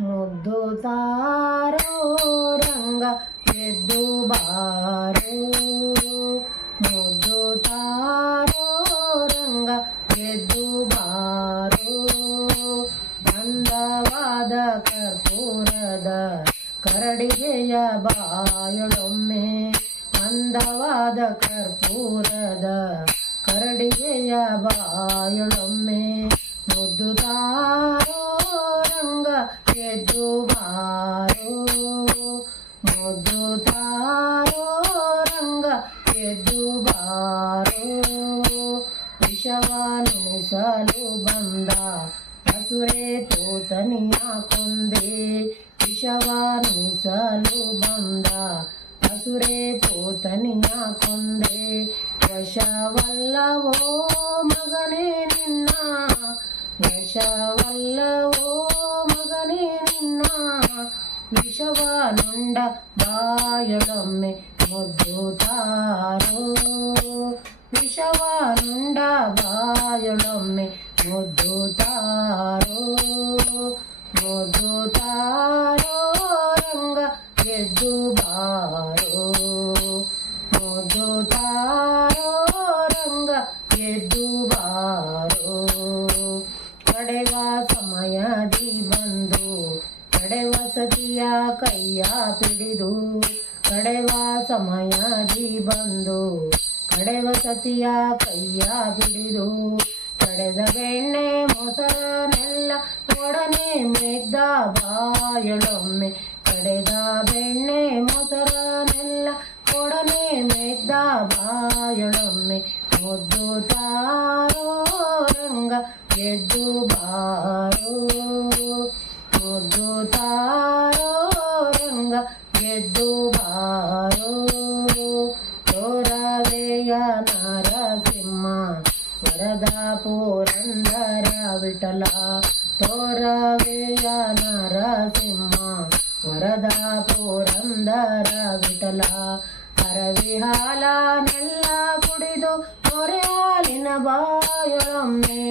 ಮುದ್ದು ತಾರೋ ರಂಗ ಎದ್ದು ಬಾರೋ, ಮುದ್ದು ತಾರೋ ರಂಗ ಎದ್ದು ಬಾರೋ. ಅಂದವಾದ ಕರ್ಪೂರದ ಕರಡಿಗೆಯ ಬಾಯೊಳೊಮ್ಮೆ, ಅಂದವಾದ ಕರ್ಪೂರದ ಕರಡಿಗೆಯ ಬಾಯೊಳೊಮ್ಮೆ. ಮುದ್ದು ತಾರೋ ರಂಗ ಎದ್ದು ಬಾರೋ, ಮುದ್ದು ತಾರೋ ರಂಗ ಎದ್ದು ಬಾರೋ. ವಿಷವನುಣಿಸಲು ಬಂದ ಹಸುರೇ ಪೂತನಿಯ ಕೊಂದೆ, ವಿಷವನುಣಿಸಲು ಬಂದ ಹಸುರೇ ಪೂತನಿಯ ಕೊಂದೆ. ವಶವಲ್ಲವೋ ಮಗನೇ ನಿನ್ನ, ವಶವಲ್ಲವೋ ಮಗನೇ ನಿನ್ನ. ವಿಷವ ನುಂಡ ಬಾಯೊಳೊಮ್ಮೆ ಮುದ್ದು ತಾರೋ, ವಿಷವ ನುಂಡ ಬಾಯೊಳೊಮ್ಮೆ ಮುದ್ದು ತಾರೋ. ಮುದ್ದು ತಾರೋ ರಂಗ ಎದ್ದು ಬಾರೋ, ಮುದ್ದು ತಾರೋ ರಂಗ ಎದ್ದು ಬಾರೋ. ಕಡೆವ ಸಮಯದಿ ಬಂದು ಕಡೆವ ಸತಿಯ ಕೈಯ ಪಿಡಿದು, ಕಡೆವ ಸಮಯದಿ ಬಂದು ಕಡೆವ ಸತಿಯ ಕೈಯ ಬಿಡಿದು. ಕಡೆದ ಬೆಣ್ಣೆ ಮೊಸರನೆಲ್ಲ ಒಡನೆ ಮೆದ್ದ ಬಾಯೊಳೊಮ್ಮೆ, ಕಡೆದ ಬೆಣ್ಣೆ ಮೊಸರನೆಲ್ಲ ಒಡನೆ ಮೆದ್ದ ಬಾಯೊಳೊಮ್ಮೆ. ಮುದ್ದು ತಾರೋ ರಂಗ ಎದ್ದು ಬಾರೋ, ಮುದ್ದು ತಾರೋ ರಂಗ ಎದ್ದು ಬಾರೋ. ತೋರವೆಯ ನರಸಿಂಹ ವರದ ಪುರಂದರ ವಿಠಲ, ತೋರವೆಯ ನರಸಿಂಹ ವರದ ಪುರಂದರ ವಿಠಲ. ಹರವಿ ಹಾಲನೆಲ್ಲ ಕುಡಿದು ಹೊರೆ ಹಾಲಿನ ಬಾಯೊಳೊಮ್ಮೆ,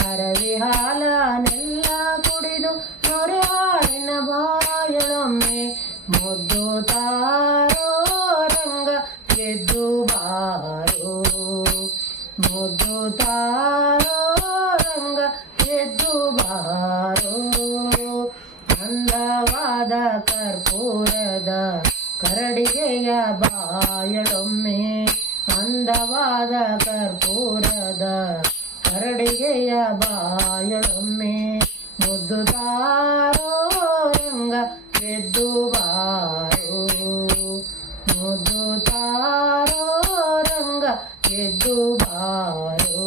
ಹರವಿ ಹಾಲನೆಲ್ಲ ಕುಡಿದು ಹೊರೆ ಹಾಲಿನ ಬಾಯೊಳೊಮ್ಮೆ. ಮುದ್ದು ತಾರೋ ರಂಗ ಎದ್ದು ಬಾರೋ, ಮುದ್ದು ತಾರೋ ರಂಗ ಎದ್ದು ಬಾರೋ. ಅಂದವಾದ ಕರ್ಪೂರದ ಕರಡಿಗೆಯ ಬಾಯೊಳೊಮ್ಮೆ, ಅಂದವಾದ ಕರ್ಪೂರದ ಕರಡಿಗೆಯ ಬಾಯೊಳೊಮ್ಮೆ. ಮುದ್ದು ತಾರೋ ರಂಗ ಎದ್ದು ಬಾರೋ, ಮುದ್ದು ತಾರೋ ರಂಗ ಎದ್ದು ಬಾರೋ.